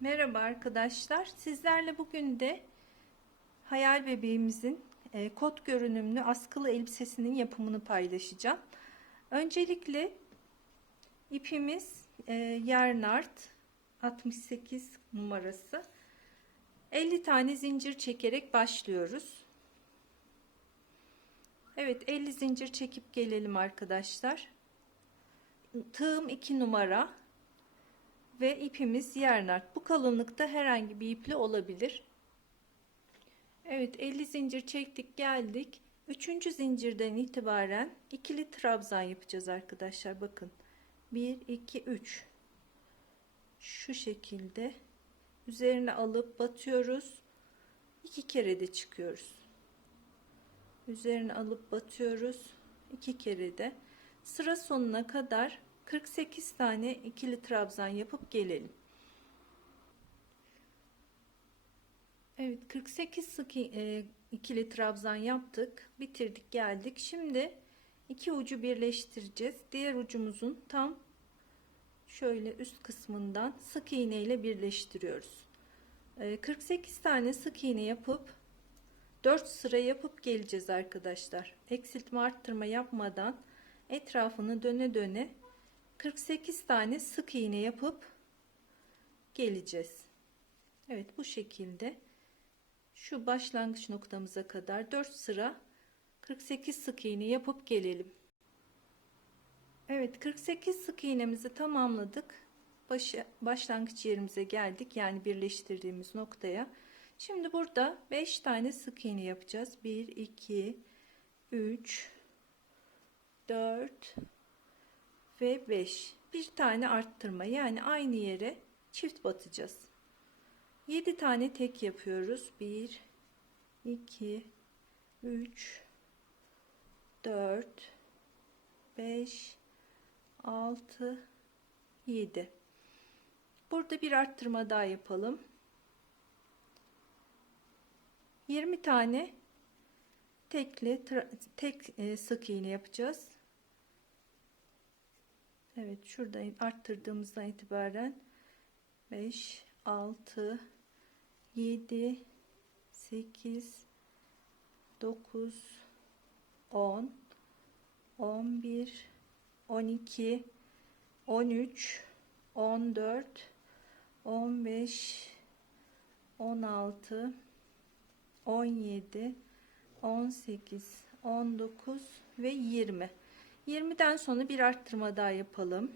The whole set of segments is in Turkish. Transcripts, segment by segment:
Merhaba arkadaşlar. Sizlerle bugün de hayal bebeğimizin e, kot görünümlü askılı elbisesinin yapımını paylaşacağım. Öncelikle ipimiz e, Yarnart 68 numarası. 50 tane zincir çekerek başlıyoruz. Evet 50 zincir çekip gelelim arkadaşlar. Tığım 2 numara ve ipimiz yernart. Bu kalınlıkta herhangi bir iple olabilir. Evet 50 zincir çektik geldik. Üçüncü zincirden itibaren ikili trabzan yapacağız arkadaşlar. Bakın 1 2 3 şu şekilde üzerine alıp batıyoruz. iki kere de çıkıyoruz. Üzerine alıp batıyoruz. iki kere de sıra sonuna kadar 48 tane ikili trabzan yapıp gelelim. Evet 48 sık e, ikili trabzan yaptık. Bitirdik geldik. Şimdi iki ucu birleştireceğiz. Diğer ucumuzun tam şöyle üst kısmından sık iğne ile birleştiriyoruz. E, 48 tane sık iğne yapıp 4 sıra yapıp geleceğiz arkadaşlar. Eksiltme arttırma yapmadan etrafını döne döne 48 tane sık iğne yapıp geleceğiz. Evet bu şekilde şu başlangıç noktamıza kadar 4 sıra 48 sık iğne yapıp gelelim. Evet 48 sık iğnemizi tamamladık. Başı, başlangıç yerimize geldik. Yani birleştirdiğimiz noktaya. Şimdi burada 5 tane sık iğne yapacağız. 1 2 3 4 ve 5 bir tane arttırma yani aynı yere çift batacağız. 7 tane tek yapıyoruz. 1 2 3 4 5 6 7 burada bir arttırma daha yapalım. 20 tane tekli tek e, sık iğne yapacağız Evet şurada arttırdığımızdan itibaren 5 6 7 8 9 10 11 12 13 14 15 16 17 18 19 ve 20 20'den sonra bir arttırma daha yapalım.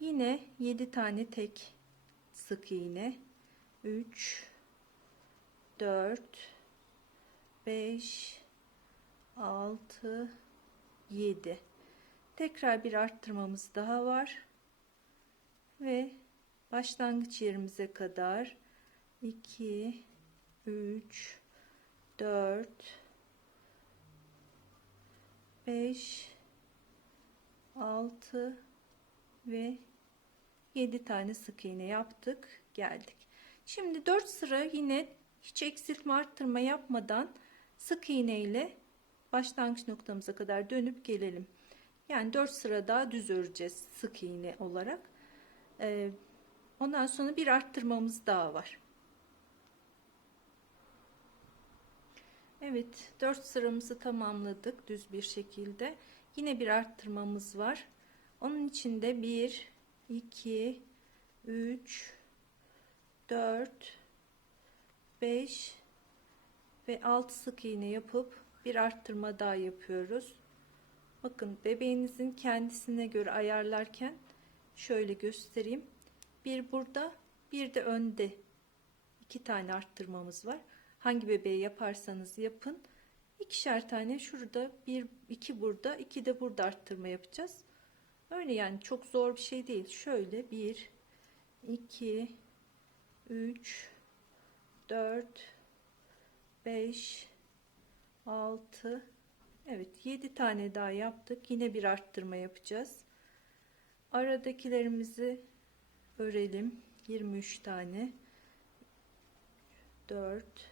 Yine 7 tane tek sık iğne. 3 4 5 6 7 tekrar bir arttırmamız daha var ve başlangıç yerimize kadar 2 3 4 5 6 ve 7 tane sık iğne yaptık geldik. Şimdi 4 sıra yine hiç eksiltme arttırma yapmadan sık iğne ile başlangıç noktamıza kadar dönüp gelelim. Yani 4 sıra daha düz öreceğiz sık iğne olarak. Ee, ondan sonra bir arttırmamız daha var Evet 4 sıramızı tamamladık düz bir şekilde. Yine bir arttırmamız var. Onun içinde 1 2 3 4 5 ve 6 sık iğne yapıp bir arttırma daha yapıyoruz. Bakın bebeğinizin kendisine göre ayarlarken şöyle göstereyim. Bir burada, bir de önde. iki tane arttırmamız var hangi bebeği yaparsanız yapın ikişer tane şurada bir iki burada iki de burada arttırma yapacağız. Öyle yani çok zor bir şey değil. Şöyle bir iki üç dört beş altı Evet 7 tane daha yaptık. Yine bir arttırma yapacağız. Aradakilerimizi örelim 23 tane. 4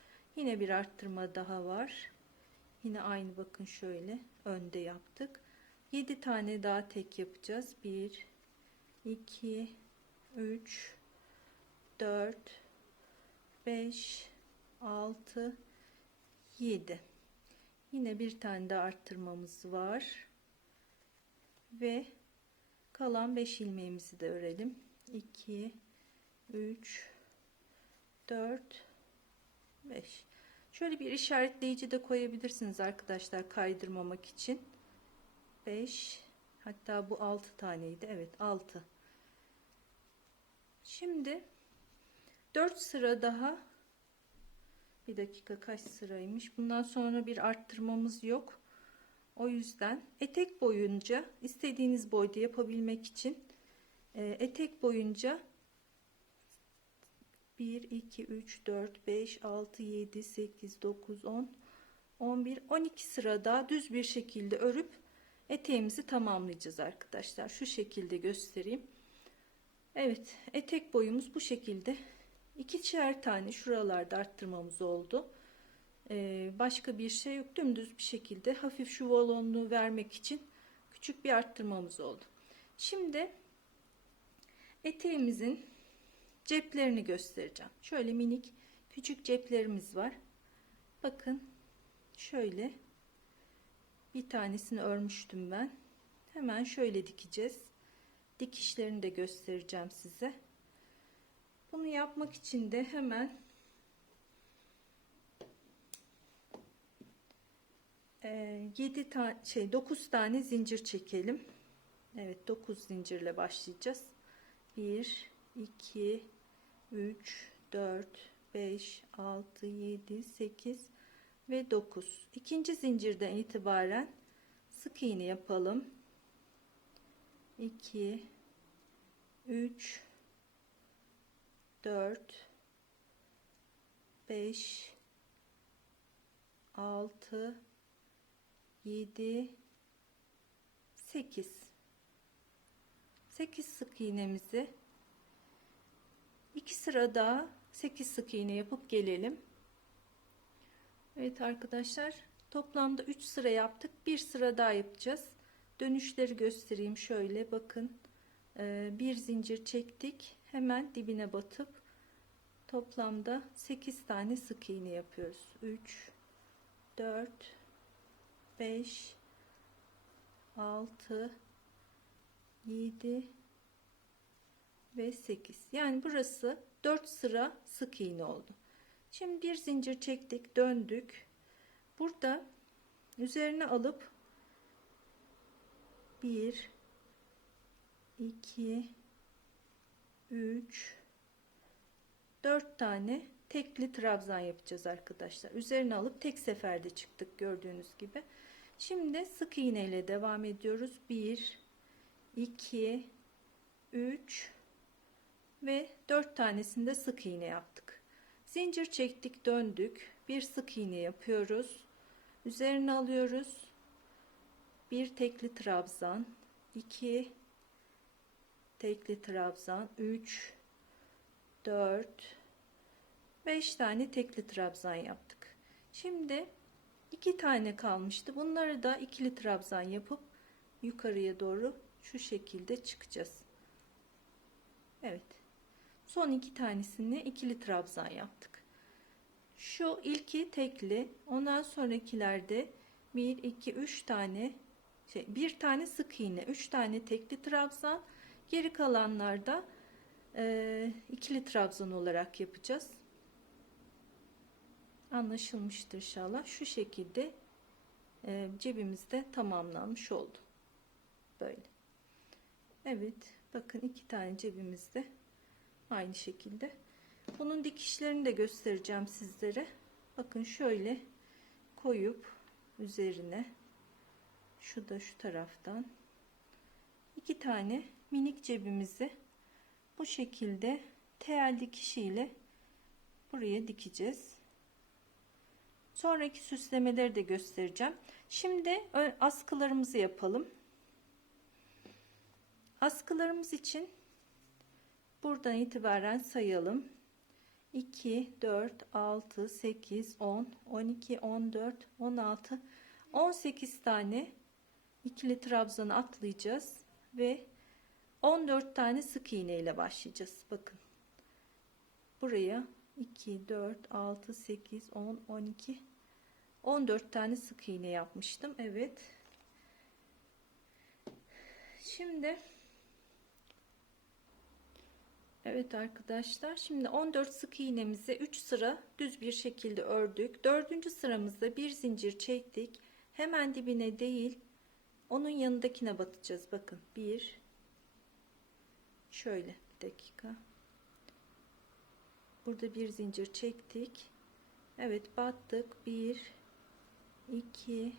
yine bir arttırma daha var. Yine aynı bakın şöyle önde yaptık. 7 tane daha tek yapacağız. 1 2 3 4 5 6 7 yine bir tane de arttırmamız var. Ve kalan 5 ilmeğimizi de örelim. 2 3 4 5 şöyle bir işaretleyici de koyabilirsiniz arkadaşlar kaydırmamak için. 5 hatta bu 6 taneydi. Evet 6 şimdi 4 sıra daha. Bir dakika kaç sıraymış? Bundan sonra bir arttırmamız yok. O yüzden etek boyunca istediğiniz boyda yapabilmek için e, etek boyunca 1 2 3 4 5 6 7 8 9 10 11 12 sırada düz bir şekilde örüp eteğimizi tamamlayacağız arkadaşlar. Şu şekilde göstereyim. Evet etek boyumuz bu şekilde. İkişer tane şuralarda arttırmamız oldu. Ee, başka bir şey yok. Dümdüz bir şekilde hafif şu volonluğu vermek için küçük bir arttırmamız oldu. Şimdi eteğimizin ceplerini göstereceğim. Şöyle minik küçük ceplerimiz var. Bakın şöyle bir tanesini örmüştüm ben. Hemen şöyle dikeceğiz. Dikişlerini de göstereceğim size. Bunu yapmak için de hemen e, 7 tane şey 9 tane zincir çekelim. Evet 9 zincirle başlayacağız. 1 2 3 4 5 6 7 8 ve 9 ikinci zincirden itibaren sık iğne yapalım. 2 3 4 5 6 7 8 8 sık iğnemizi 2 sıra daha 8 sık iğne yapıp gelelim. Evet arkadaşlar toplamda 3 sıra yaptık. Bir sıra daha yapacağız. Dönüşleri göstereyim şöyle bakın. Ee, bir zincir çektik hemen dibine batıp toplamda 8 tane sık iğne yapıyoruz. 3 4 5 6 7 ve 8 yani burası 4 sıra sık iğne oldu. Şimdi bir zincir çektik döndük. Burada üzerine alıp 1 2 3 4 tane tekli trabzan yapacağız arkadaşlar. Üzerine alıp tek seferde çıktık gördüğünüz gibi. Şimdi sık iğne ile devam ediyoruz. 1 2 3 ve 4 tanesinde sık iğne yaptık. Zincir çektik döndük. Bir sık iğne yapıyoruz. Üzerine alıyoruz. Bir tekli trabzan 2 tekli trabzan 3 4 5 tane tekli trabzan yaptık. Şimdi iki tane kalmıştı. Bunları da ikili trabzan yapıp yukarıya doğru şu şekilde çıkacağız. Evet son iki tanesini ikili trabzan yaptık. Şu ilki tekli ondan sonrakilerde 1 2 3 tane şey, bir tane sık iğne 3 tane tekli trabzan geri kalanlarda e, ikili trabzan olarak yapacağız. Anlaşılmıştır inşallah. Şu şekilde e, cebimizde tamamlanmış oldu. Böyle. Evet bakın iki tane cebimizde aynı şekilde bunun dikişlerini de göstereceğim sizlere bakın şöyle koyup üzerine şu da şu taraftan iki tane minik cebimizi bu şekilde tel dikişiyle buraya dikeceğiz. Sonraki süslemeleri de göstereceğim. Şimdi askılarımızı yapalım. Askılarımız için buradan itibaren sayalım. 2, 4, 6, 8, 10, 12, 14, 16, 18 tane ikili trabzanı atlayacağız ve 14 tane sık iğne ile başlayacağız. Bakın. Buraya 2, 4, 6, 8, 10, 12, 14 tane sık iğne yapmıştım. Evet. Şimdi Evet arkadaşlar şimdi 14 sık iğnemizi 3 sıra düz bir şekilde ördük. 4. sıramızda bir zincir çektik. Hemen dibine değil onun yanındakine batacağız. Bakın 1 şöyle bir dakika. Burada bir zincir çektik. Evet battık. 1 2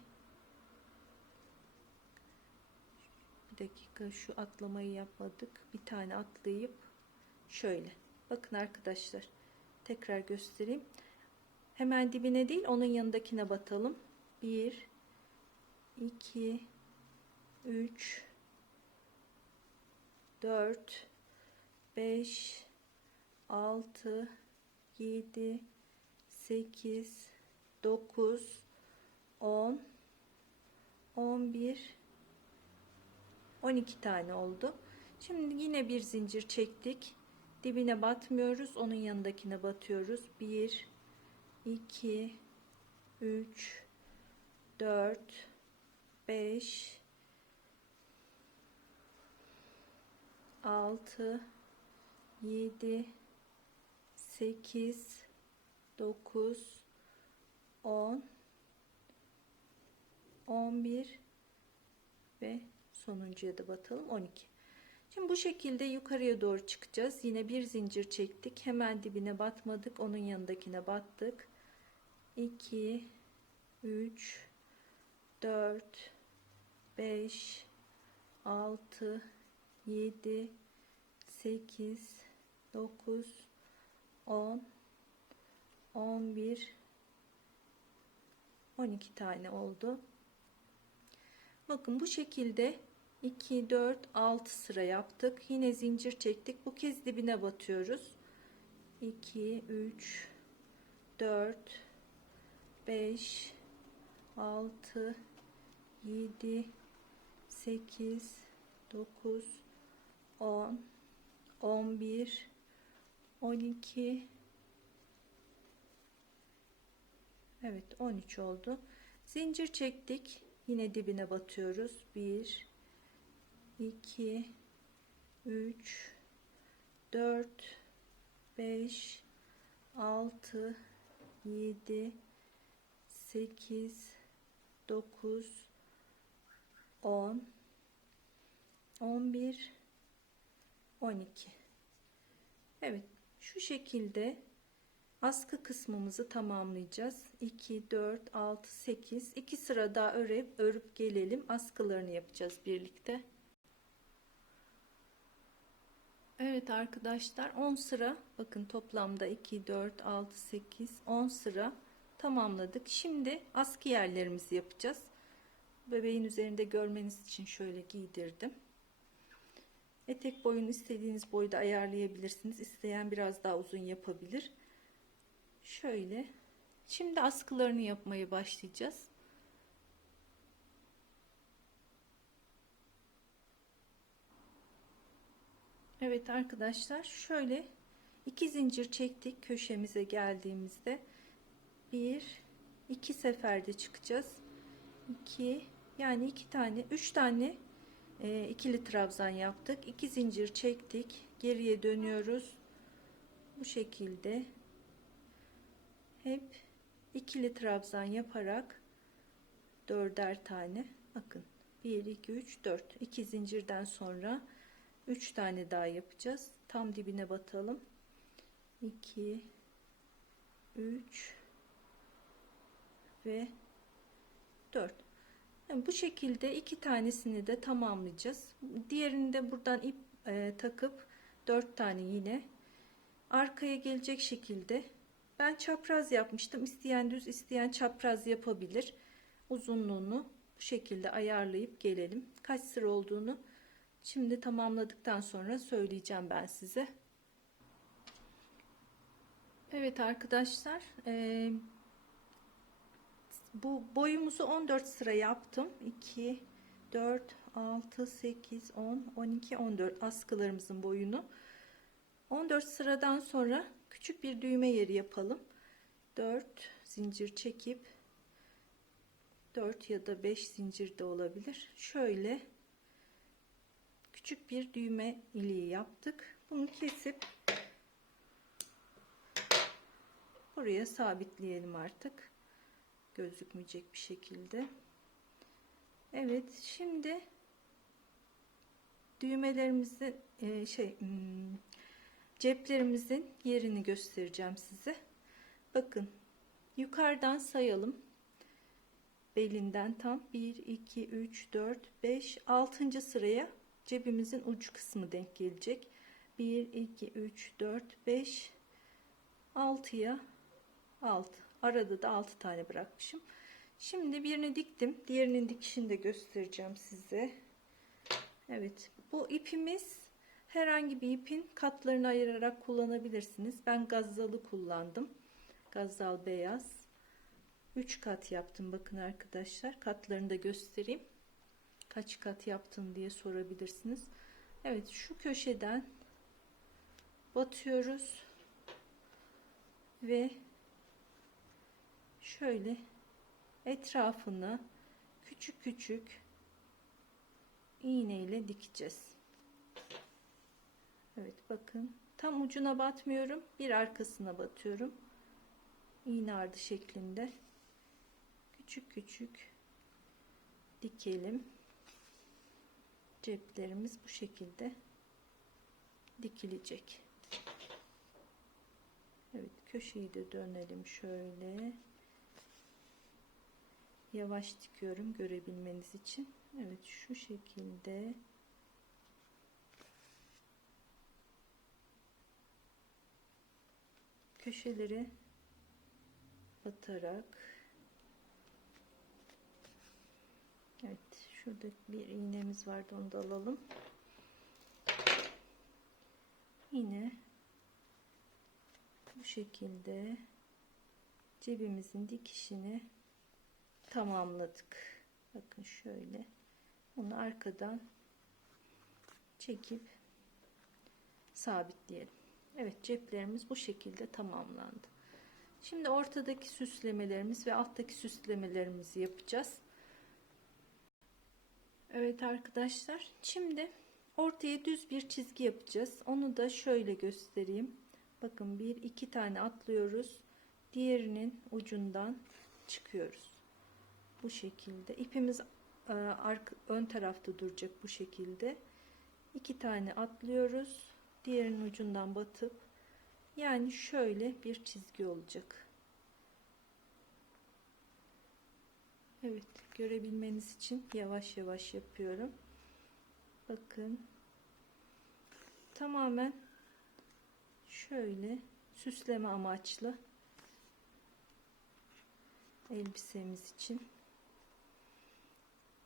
bir dakika şu atlamayı yapmadık. Bir tane atlayıp şöyle. Bakın arkadaşlar. Tekrar göstereyim. Hemen dibine değil onun yanındakine batalım. 1 2 3 4 5 6 7 8 9 10 11 12 tane oldu. Şimdi yine bir zincir çektik dibine batmıyoruz onun yanındakine batıyoruz. 1 2 3 4 5 6 7 8 9 10 11 ve sonuncuya da batalım 12 Şimdi bu şekilde yukarıya doğru çıkacağız. Yine bir zincir çektik. Hemen dibine batmadık. Onun yanındakine battık. 2 3 4 5 6 7 8 9 10 11 12 tane oldu. Bakın bu şekilde 2 4 6 sıra yaptık. Yine zincir çektik. Bu kez dibine batıyoruz. 2 3 4 5 6 7 8 9 10 11 12 Evet 13 oldu. Zincir çektik. Yine dibine batıyoruz. 1 2 3 4 5 6 7 8 9 10 11 12 Evet şu şekilde askı kısmımızı tamamlayacağız. 2 4 6 8 2 sıra daha örüp örüp gelelim. Askılarını yapacağız birlikte Evet arkadaşlar 10 sıra bakın toplamda 2 4 6 8 10 sıra tamamladık. Şimdi askı yerlerimizi yapacağız. Bebeğin üzerinde görmeniz için şöyle giydirdim. Etek boyunu istediğiniz boyda ayarlayabilirsiniz. İsteyen biraz daha uzun yapabilir. Şöyle. Şimdi askılarını yapmaya başlayacağız. Evet arkadaşlar şöyle iki zincir çektik köşemize geldiğimizde bir iki seferde çıkacağız. 2 yani iki tane üç tane e, ikili trabzan yaptık. iki zincir çektik. Geriye dönüyoruz. Bu şekilde hep ikili trabzan yaparak dörder tane bakın 1 2 3 4 2 zincirden sonra 3 tane daha yapacağız. Tam dibine batalım. 2 3 ve 4. Yani bu şekilde iki tanesini de tamamlayacağız. Diğerini de buradan ip e, takıp 4 tane yine arkaya gelecek şekilde ben çapraz yapmıştım. İsteyen düz, isteyen çapraz yapabilir. Uzunluğunu bu şekilde ayarlayıp gelelim. Kaç sıra olduğunu şimdi tamamladıktan sonra söyleyeceğim ben size. Evet arkadaşlar, eee, bu boyumuzu 14 sıra yaptım. 2, 4, 6, 8, 10, 12, 14 askılarımızın boyunu. 14 sıradan sonra küçük bir düğme yeri yapalım. 4 zincir çekip 4 ya da 5 zincir de olabilir. Şöyle küçük bir düğme iliği yaptık. Bunu kesip buraya sabitleyelim artık. Gözükmeyecek bir şekilde. Evet, şimdi düğmelerimizi e, şey hmm, ceplerimizin yerini göstereceğim size. Bakın yukarıdan sayalım. Belinden tam 1 2 3 4 5 6. sıraya cebimizin uç kısmı denk gelecek. 1 2 3 4 5 6'ya 6. Arada da 6 tane bırakmışım. Şimdi birini diktim. Diğerinin dikişini de göstereceğim size. Evet. Bu ipimiz herhangi bir ipin katlarını ayırarak kullanabilirsiniz. Ben gazzalı kullandım. Gazzal beyaz. 3 kat yaptım. Bakın arkadaşlar. Katlarını da göstereyim. Kaç kat yaptın diye sorabilirsiniz. Evet. Şu köşeden batıyoruz. Ve şöyle etrafını küçük küçük iğne ile dikeceğiz. Evet bakın tam ucuna batmıyorum bir arkasına batıyorum iğne ardı şeklinde küçük küçük dikelim ceplerimiz bu şekilde dikilecek. Evet köşeyi de dönelim şöyle. Yavaş dikiyorum görebilmeniz için. Evet şu şekilde. Köşeleri batarak Evet şurada bir iğnemiz vardı onu da alalım yine bu şekilde cebimizin dikişini tamamladık bakın şöyle bunu arkadan çekip sabitleyelim. Evet ceplerimiz bu şekilde tamamlandı. Şimdi ortadaki süslemelerimiz ve alttaki süslemelerimizi yapacağız. Evet arkadaşlar şimdi ortaya düz bir çizgi yapacağız. Onu da şöyle göstereyim. Bakın bir iki tane atlıyoruz. Diğerinin ucundan çıkıyoruz. Bu şekilde ipimiz e, ön tarafta duracak bu şekilde. iki tane atlıyoruz. Diğerinin ucundan batıp yani şöyle bir çizgi olacak. Evet görebilmeniz için yavaş yavaş yapıyorum. Bakın. Tamamen şöyle süsleme amaçlı elbisemiz için.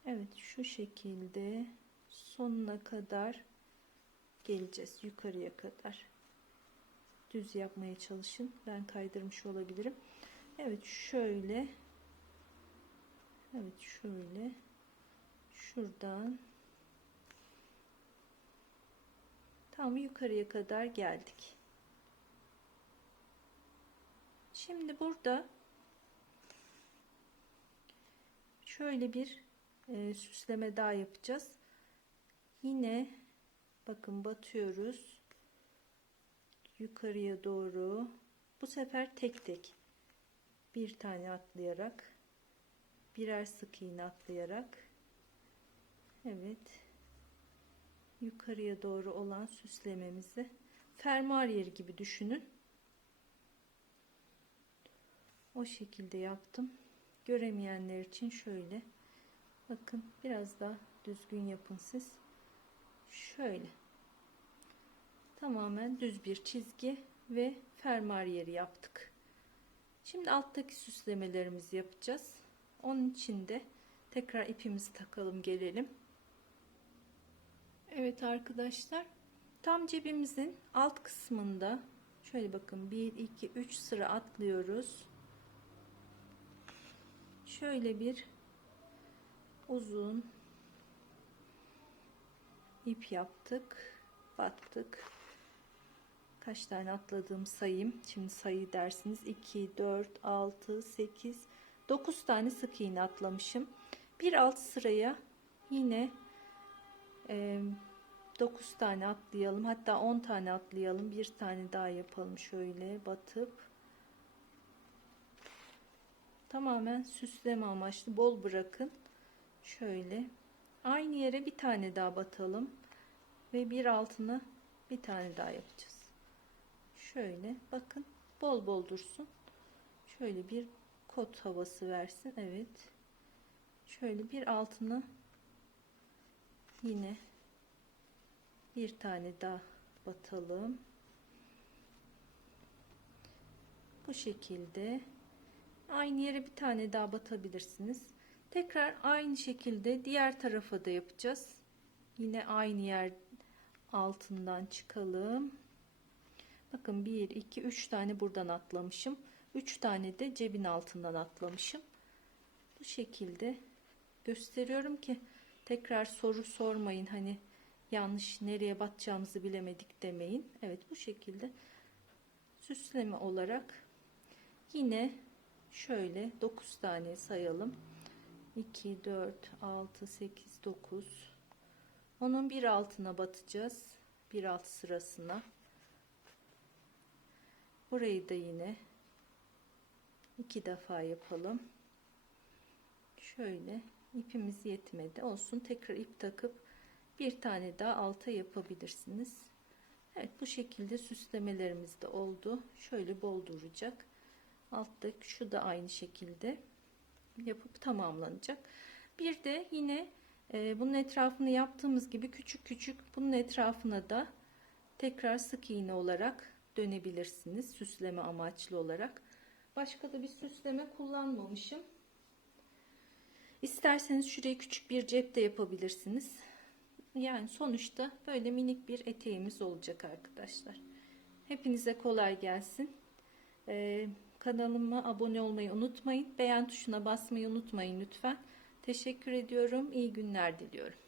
Evet şu şekilde sonuna kadar geleceğiz yukarıya kadar. Düz yapmaya çalışın. Ben kaydırmış olabilirim. Evet şöyle Evet şöyle şuradan tam yukarıya kadar geldik şimdi burada şöyle bir e, süsleme daha yapacağız. Yine bakın batıyoruz. Yukarıya doğru. Bu sefer tek tek bir tane atlayarak birer sık iğne atlayarak evet yukarıya doğru olan süslememizi fermuar yeri gibi düşünün. O şekilde yaptım. Göremeyenler için şöyle Bakın biraz daha düzgün yapın siz. Şöyle. Tamamen düz bir çizgi ve fermuar yeri yaptık. Şimdi alttaki süslemelerimizi yapacağız. Onun için de tekrar ipimizi takalım gelelim. Evet arkadaşlar tam cebimizin alt kısmında şöyle bakın 1 2 3 sıra atlıyoruz. Şöyle bir uzun ip yaptık. Battık. Kaç tane atladığım sayayım. Şimdi sayı dersiniz. 2 4 6 8 9 tane sık iğne atlamışım. Bir alt sıraya yine e, 9 tane atlayalım. Hatta 10 tane atlayalım. Bir tane daha yapalım şöyle batıp tamamen süsleme amaçlı bol bırakın. Şöyle aynı yere bir tane daha batalım ve bir altına bir tane daha yapacağız. Şöyle bakın bol bol dursun. Şöyle bir kot havası versin. Evet. Şöyle bir altına yine bir tane daha batalım. Bu şekilde aynı yere bir tane daha batabilirsiniz. Tekrar aynı şekilde diğer tarafa da yapacağız. Yine aynı yer altından çıkalım. Bakın 1 2 3 tane buradan atlamışım. 3 tane de cebin altından atlamışım. Bu şekilde gösteriyorum ki tekrar soru sormayın. Hani yanlış nereye batacağımızı bilemedik demeyin. Evet bu şekilde süsleme olarak yine şöyle 9 tane sayalım. 2 4 6 8 9 onun bir altına batacağız. Bir alt sırasına. Burayı da yine iki defa yapalım. Şöyle ipimiz yetmedi. Olsun tekrar ip takıp bir tane daha alta yapabilirsiniz. Evet bu şekilde süslemelerimiz de oldu. Şöyle bol duracak. Altta şu da aynı şekilde yapıp tamamlanacak. Bir de yine e, bunun etrafını yaptığımız gibi küçük küçük bunun etrafına da tekrar sık iğne olarak dönebilirsiniz. Süsleme amaçlı olarak. Başka da bir süsleme kullanmamışım. İsterseniz şuraya küçük bir cep de yapabilirsiniz. Yani sonuçta böyle minik bir eteğimiz olacak arkadaşlar. Hepinize kolay gelsin. Ee, kanalıma abone olmayı unutmayın. Beğen tuşuna basmayı unutmayın lütfen. Teşekkür ediyorum. İyi günler diliyorum.